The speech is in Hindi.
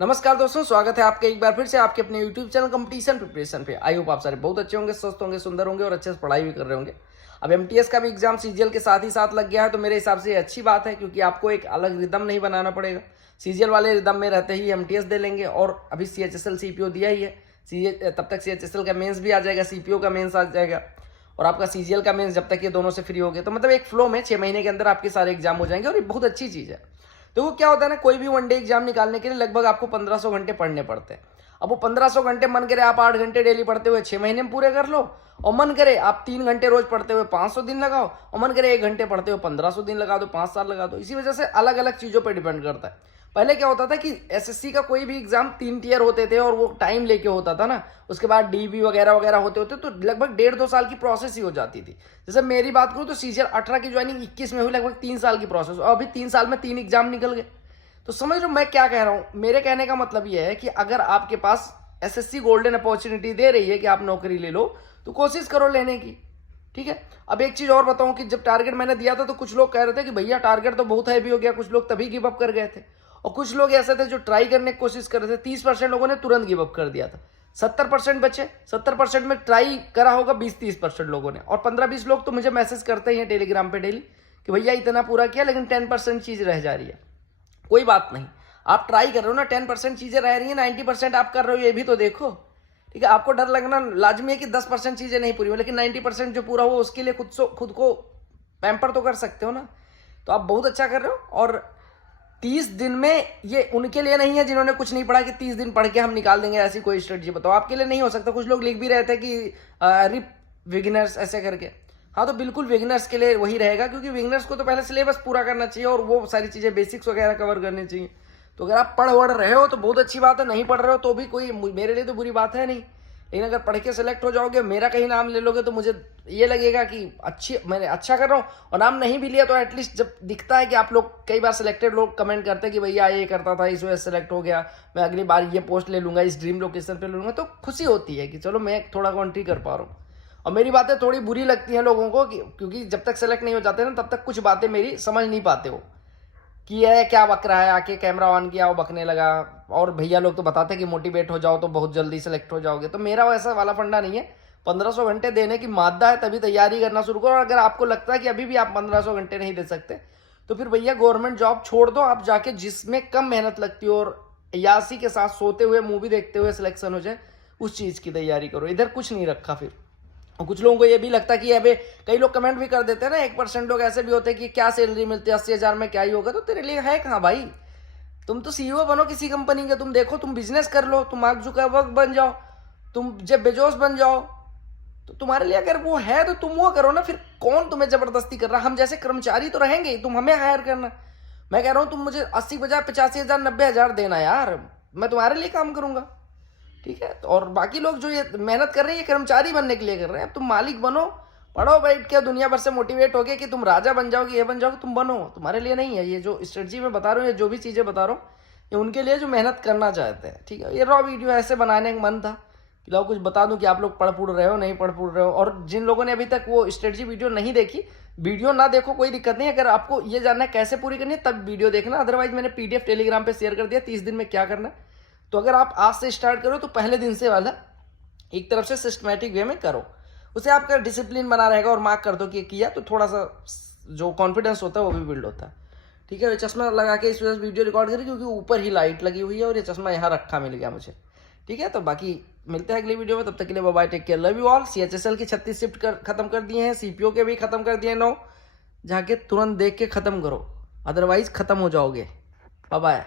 नमस्कार दोस्तों, स्वागत है आपका एक बार फिर से आपके अपने YouTube चैनल कंपटीशन प्रिपरेशन पे। आई होप आप सारे बहुत अच्छे होंगे, स्वस्थ होंगे, सुंदर होंगे और अच्छे से पढ़ाई भी कर रहे होंगे। अब MTS का भी एग्जाम CGL के साथ ही साथ लग गया है, तो मेरे हिसाब से ये अच्छी बात है क्योंकि आपको एक अलग रिदम नहीं बनाना पड़ेगा। CGL वाले रिदम में रहते ही MTS दे लेंगे और अभी CHSL CPO दिया ही है। तब तक CHSL का मेंस भी आ जाएगा, CPO का मेंस आ जाएगा और आपका CGL का मेंस जब तक ये दोनों से फ्री हो गए, तो मतलब एक फ्लो में 6 महीने के अंदर आपके सारे एग्जाम हो जाएंगे और ये बहुत अच्छी चीज़ है। तो वो क्या होता है ना, कोई भी वनडे एग्जाम निकालने के लिए लगभग आपको 1500 घंटे पढ़ने पड़ते हैं। अब वो 1500 घंटे मन करे आप 8 घंटे डेली पढ़ते हुए 6 महीने में पूरे कर लो, और मन करे आप 3 घंटे रोज पढ़ते हुए 500 दिन लगाओ, और मन करे 1 घंटे पढ़ते हुए 1500 दिन लगा दो, 5 साल लगा दो। इसी वजह से अलग अलग चीज़ों पर डिपेंड करता है। पहले क्या होता था कि SSC का कोई भी एग्जाम 3 टियर होते थे और वो टाइम लेके होता था ना, उसके बाद DB वगैरह वगैरह होते होते तो लगभग 1.5-2 साल की प्रोसेस ही हो जाती थी। जैसे मेरी बात करूँ तो CGL 18 की ज्वाइनिंग 21 में हुई, लगभग 3 साल की प्रोसेस, और अभी 3 साल में 3 एग्जाम निकल गए। तो समझ लो मैं क्या कह रहा हूं। मेरे कहने का मतलब यह है कि अगर आपके पास SSC गोल्डन अपॉर्चुनिटी दे रही है कि आप नौकरी ले लो, तो कोशिश करो लेने की। ठीक है। अब एक चीज और बताऊं कि जब टारगेट मैंने दिया था तो कुछ लोग कह रहे थे कि भैया टारगेट तो बहुत हैवी हो गया, कुछ लोग तभी गिव अप कर गए थे, और कुछ लोग ऐसे थे जो ट्राई करने की कोशिश कर रहे थे। 30% लोगों ने तुरंत गिव अप कर दिया था, 70% बचे। 70% में ट्राई करा होगा 20-30% लोगों ने, और 15-20 लोग तो मुझे मैसेज करते ही हैं टेलीग्राम पे डेली कि भैया इतना पूरा किया लेकिन 10% चीज रह जा रही है। कोई बात नहीं, आप ट्राई कर रहे हो ना, 10% चीजें रह रही है, 90% आप कर रहे हो, ये भी तो देखो। ठीक है। आपको डर लगना लाजमी है कि 10% चीजें नहीं पूरी हो, लेकिन 90% जो पूरा हो उसके लिए खुद को पैम्पर तो कर सकते हो ना। तो आप बहुत अच्छा कर रहे हो। और 30 दिन में ये उनके लिए नहीं है जिन्होंने कुछ नहीं पढ़ा कि 30 दिन पढ़ के हम निकाल देंगे, ऐसी कोई स्ट्रेटजी बताओ। आपके लिए नहीं हो सकता। कुछ लोग लिख भी रहे थे कि रिप बिगिनर्स ऐसे करके। हाँ, तो बिल्कुल बिगिनर्स के लिए वही रहेगा, क्योंकि बिगिनर्स को तो पहले सिलेबस पूरा करना चाहिए और वो सारी चीजें बेसिक्स वगैरह कवर करनी चाहिए। तो अगर आप पढ़ रहे हो तो बहुत अच्छी बात है, नहीं पढ़ रहे हो तो भी कोई मेरे लिए तो बुरी बात है नहीं। लेकिन अगर पढ़ के सेलेक्ट हो जाओगे, मेरा कहीं नाम ले लोगे, तो मुझे ये लगेगा कि मैंने अच्छा कर रहा हूँ। और नाम नहीं भी लिया तो एटलीस्ट जब दिखता है कि आप लोग, कई बार सिलेक्टेड लोग कमेंट करते हैं कि भैया ये करता था, इस वजह से सेलेक्ट हो गया, मैं अगली बार ये पोस्ट ले लूंगा, इस ड्रीम लोकेशन पे ले लूंगा, तो खुशी होती है कि चलो मैं थोड़ा कॉन्ट्री कर पा रहा हूँ। और मेरी बातें थोड़ी बुरी लगती हैं लोगों को क्योंकि जब तक सेलेक्ट नहीं हो जाते ना, तब तक कुछ बातें मेरी समझ नहीं पाते हो कि यह क्या बक रहा है, आके कैमरा ऑन किया वो बकने लगा। और भैया लोग तो बताते हैं कि मोटिवेट हो जाओ तो बहुत जल्दी सेलेक्ट हो जाओगे, तो मेरा वैसा वाला फंडा नहीं है। 1500 घंटे देने की मादा है, तभी तैयारी करना शुरू करो। और अगर आपको लगता है कि अभी भी आप 1500 घंटे नहीं दे सकते, तो फिर भैया गवर्नमेंट जॉब छोड़ दो, आप जाके जिसमें कम मेहनत लगती हो और यासी के साथ सोते हुए मूवी देखते हुए सिलेक्शन हो जाए, उस चीज़ की तैयारी करो। इधर कुछ नहीं रखा फिर। और कुछ लोगों को ये भी लगता है कि अबे, कई लोग कमेंट भी कर देते हैं ना, 1% लोग ऐसे भी होते हैं कि क्या सैलरी मिलती है 80,000 में, क्या ही होगा। तो तेरे लिए है कहाँ भाई? तुम तो CEO बनो किसी कंपनी के, तुम देखो, तुम बिजनेस कर लो, तुम मार्क जुकरबर्ग बन जाओ, तुम जेफ बेजोस बन जाओ। तो तुम्हारे लिए अगर वो है तो तुम वो करो ना। फिर कौन तुम्हें जबरदस्ती कर रहा? हम जैसे कर्मचारी तो रहेंगे, तुम हमें हायर करना। मैं कह रहा हूँ तुम मुझे 80 बजाय 85,000 90,000 देना यार, मैं तुम्हारे लिए काम करूंगा। ठीक है। और बाकी लोग जो ये मेहनत कर रहे हैं, ये कर्मचारी बनने के लिए कर रहे हैं। अब तुम मालिक बनो, पढ़ो बैठ के, दुनिया भर से मोटिवेट हो गए कि तुम राजा बन जाओगे, ये बन जाओगे, तुम बनो। तुम्हारे लिए नहीं है ये जो स्ट्रेटजी मैं बता रहा हूँ, ये जो भी चीज़ें बता रहा हूँ, ये उनके लिए जो मेहनत करना चाहते हैं। ठीक है। ये रॉ वीडियो ऐसे बनाने का मन था कि लोग कुछ बता दूं कि आप लोग पढ़ पुढ़ रहे हो, नहीं पढ़ पुढ़ रहे हो। और जिन लोगों ने अभी तक वो स्ट्रेटजी वीडियो नहीं देखी, वीडियो ना देखो, कोई दिक्कत नहीं। अगर आपको ये जानना है कैसे पूरी करनी है, तब वीडियो देखना। अदरवाइज मैंने PDF टेलीग्राम पे शेयर कर दिया 30 दिन में क्या करना है। तो अगर आप आज से स्टार्ट करो तो पहले दिन से वाला एक तरफ से सिस्टमैटिक वे में करो, उसे आपका डिसिप्लिन बना रहेगा। और मार्क कर दो कि किया, तो थोड़ा सा जो कॉन्फिडेंस होता है वो भी बिल्ड होता है। ठीक है। चश्मा लगा के इस वजह से वीडियो रिकॉर्ड करी क्योंकि ऊपर ही लाइट लगी हुई है और ये चश्मा यहाँ रखा मिल गया मुझे। ठीक है। तो बाकी मिलते हैं अगली वीडियो में, तब तक के लिए bye bye, take care, love you all. CHSL की 36 शिफ्ट खत्म कर दिए हैं, CPO के भी खत्म कर दिए 9। जाके तुरंत देख के खत्म करो, अदरवाइज खत्म हो जाओगे। Bye bye.